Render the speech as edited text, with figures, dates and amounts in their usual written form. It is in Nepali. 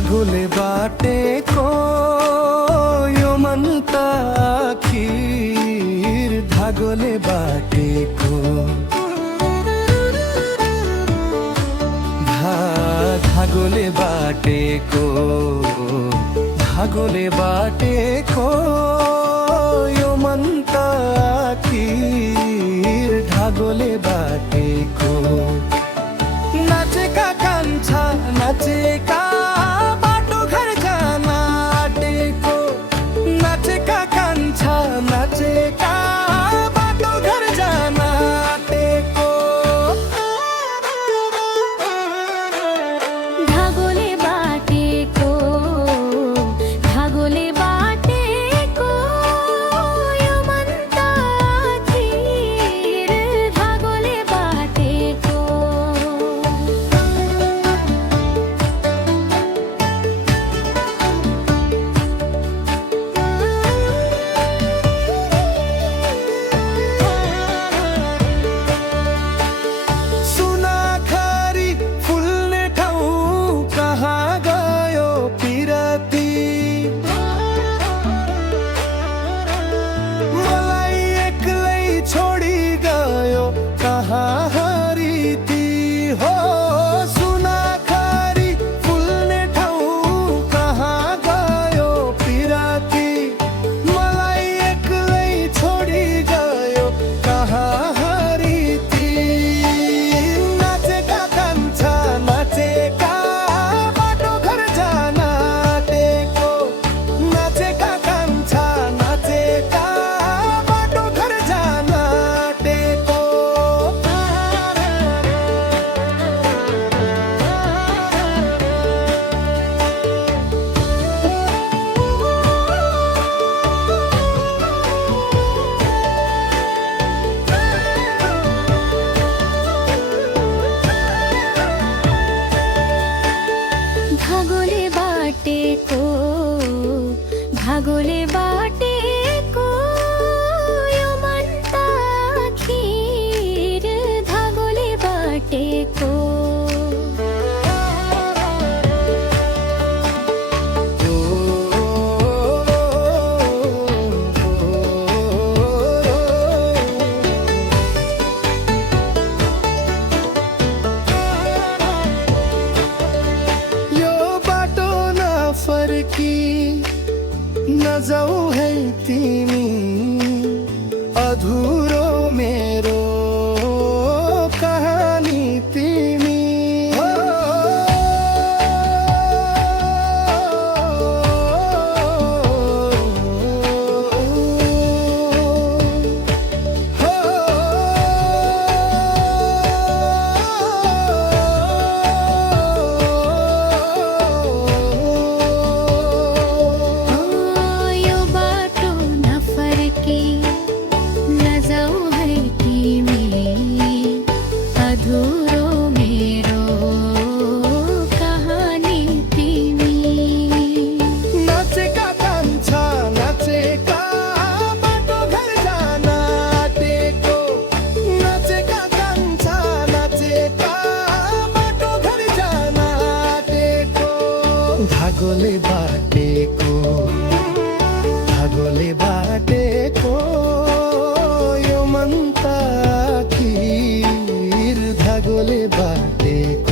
धागोले बाटे को यो मनता आखिर धागोले बाटे को धागोले बाटे को धागोले बाटे को यो मनता आखिर धागोले बाटे को नाचेका कान्छा नाचेका बाटो घर जाना आँटेको नाचेका कान्छा नाचेका बाटो घर जाना आँटेको धागोले बाटेको धागोले बाटेको यो मनता आखिर धागोले बाटेको धागोले बाटेको धागोले बाटेको यो मनता आखिर धागोले बाटेको नजाऊ है तिमी अधुरो मेरो कहानी तिमी धागोले बाटेको धागोले बाटेको यो मनता आखिर धागोले बाटेको